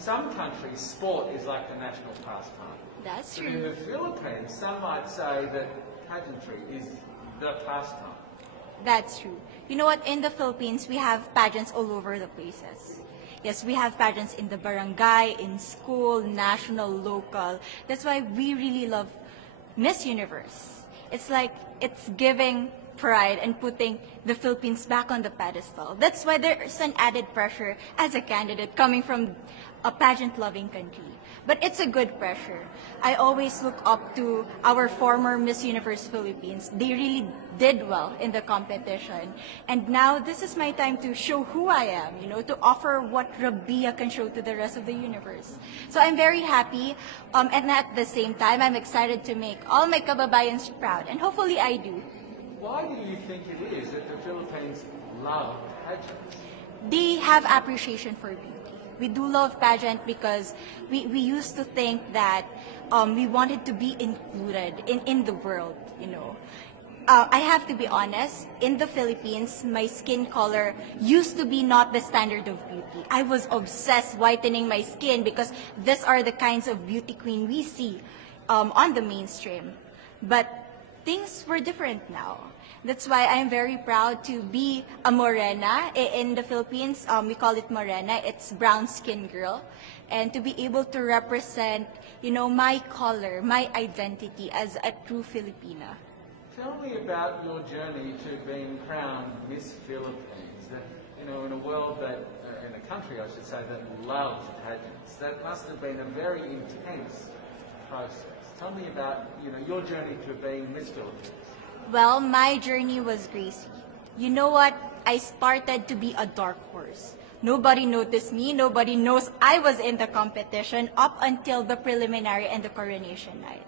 some countries, sport is like the national pastime. That's But in true. the Philippines, some might say that pageantry is the pastime. That's true. You know what? In the Philippines, we have pageants all over the places. Yes, we have pageants in the barangay, in school, national, local. That's why we really love Miss Universe. It's like it's giving pride and putting the Philippines back on the pedestal. That's why there's an added pressure as a candidate coming from a pageant-loving country. But it's a good pressure. I always look up to our former Miss Universe Philippines. They really did well in the competition. And now this is my time to show who I am, to offer what Rabia can show to the rest of the universe. So I'm very happy, and at the same time, I'm excited to make all my kababayans proud, and hopefully I do. Why do you think it is that the Philippines love pageants? They have appreciation for beauty. We do love pageant because we used to think that we wanted to be included in the world, I have to be honest, in the Philippines, my skin color used to be not the standard of beauty. I was obsessed whitening my skin because these are the kinds of beauty queen we see on the mainstream. But things were different now. That's why I'm very proud to be a morena. In the Philippines, we call it morena. It's brown skin girl. And to be able to represent, my color, my identity as a true Filipina. Tell me about your journey to being crowned Miss Philippines. That, in a world that, in a country, I should say, that loves pageants. That must have been a very intense process. Tell me about, your journey to being Miss Philippines. Well, my journey was crazy. You know what? I started to be a dark horse. Nobody noticed me. Nobody knows I was in the competition up until the preliminary and the coronation night.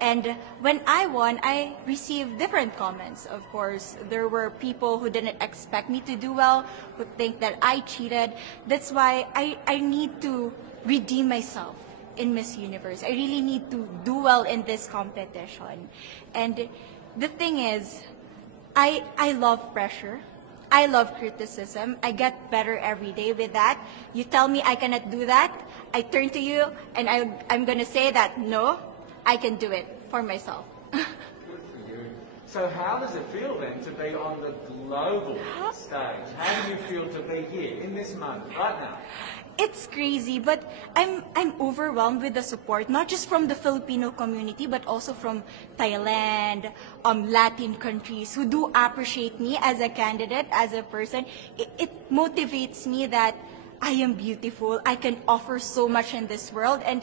And when I won, I received different comments. Of course, there were people who didn't expect me to do well, who think that I cheated. That's why I need to redeem myself in Miss Universe. I really need to do well in this competition. And the thing is, I love pressure. I love criticism. I get better every day with that. You tell me I cannot do that, I turn to you and I'm going to say that, no, I can do it for myself. Good for you. So how does it feel then to be on the global stage? How do you feel to be here in this moment, right now? It's crazy, but I'm overwhelmed with the support, not just from the Filipino community, but also from Thailand, Latin countries who do appreciate me as a candidate, as a person. It motivates me that I am beautiful, I can offer so much in this world, and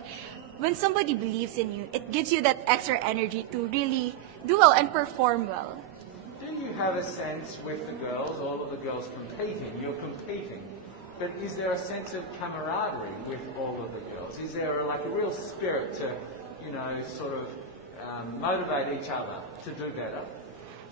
when somebody believes in you, it gives you that extra energy to really do well and perform well. Do you have a sense with the girls, all of the girls competing, you're competing, but is there a sense of camaraderie with all of the girls? Is there a real spirit to, sort of motivate each other to do better?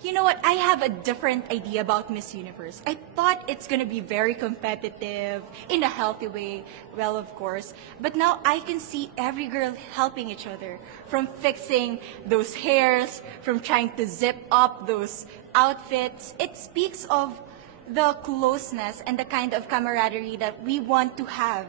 You know what? I have a different idea about Miss Universe. I thought it's going to be very competitive, in a healthy way, well, of course. But now I can see every girl helping each other, from fixing those hairs, from trying to zip up those outfits. It speaks of the closeness and the kind of camaraderie that we want to have.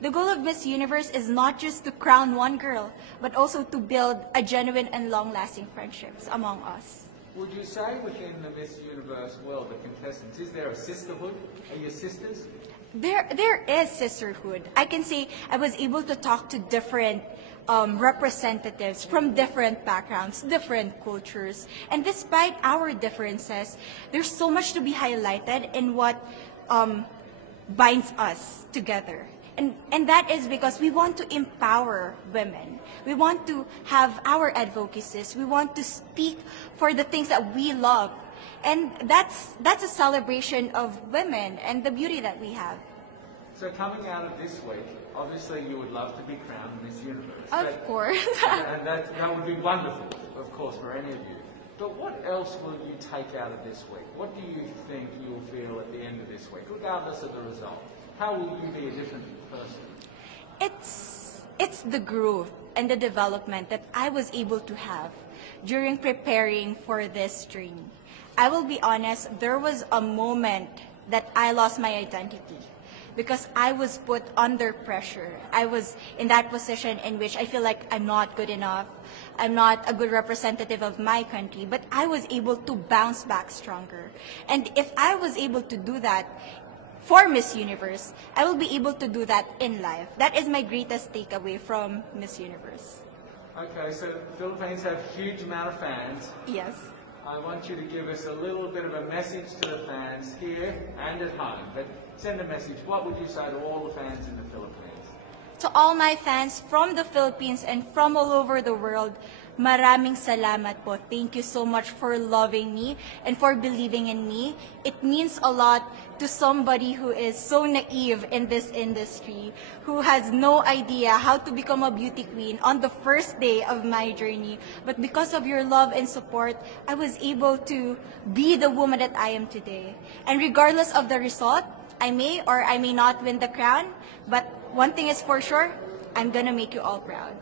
The goal of Miss Universe is not just to crown one girl, but also to build a genuine and long-lasting friendships among us. Would you say within the Miss Universe world, the contestants, is there a sisterhood? Are you sisters? There is sisterhood. I can say I was able to talk to different representatives from different backgrounds, different cultures. And despite our differences, there's so much to be highlighted in what binds us together. And that is because we want to empower women. We want to have our advocacies. We want to speak for the things that we love. And that's a celebration of women and the beauty that we have. So coming out of this week, obviously you would love to be crowned Miss Universe. Of course. And that would be wonderful, of course, for any of you. But what else will you take out of this week? What do you think you'll feel at the end of this week, regardless of the result? How will you be a different person? It's the growth and the development that I was able to have during preparing for this dream. I will be honest, there was a moment that I lost my identity. because I was put under pressure. I was in that position in which I feel like I'm not good enough. I'm not a good representative of my country, but I was able to bounce back stronger. And if I was able to do that for Miss Universe, I will be able to do that in life. That is my greatest takeaway from Miss Universe. Okay, so the Philippines have a huge amount of fans. Yes. I want you to give us a little bit of a message to the fans here and at home. But send a message. What would you say to all the fans in the Philippines? To all my fans from the Philippines and from all over the world, maraming salamat po. Thank you so much for loving me and for believing in me. It means a lot to somebody who is so naive in this industry, who has no idea how to become a beauty queen on the first day of my journey. But because of your love and support, I was able to be the woman that I am today. And regardless of the result, I may or I may not win the crown, but one thing is for sure, I'm gonna make you all proud.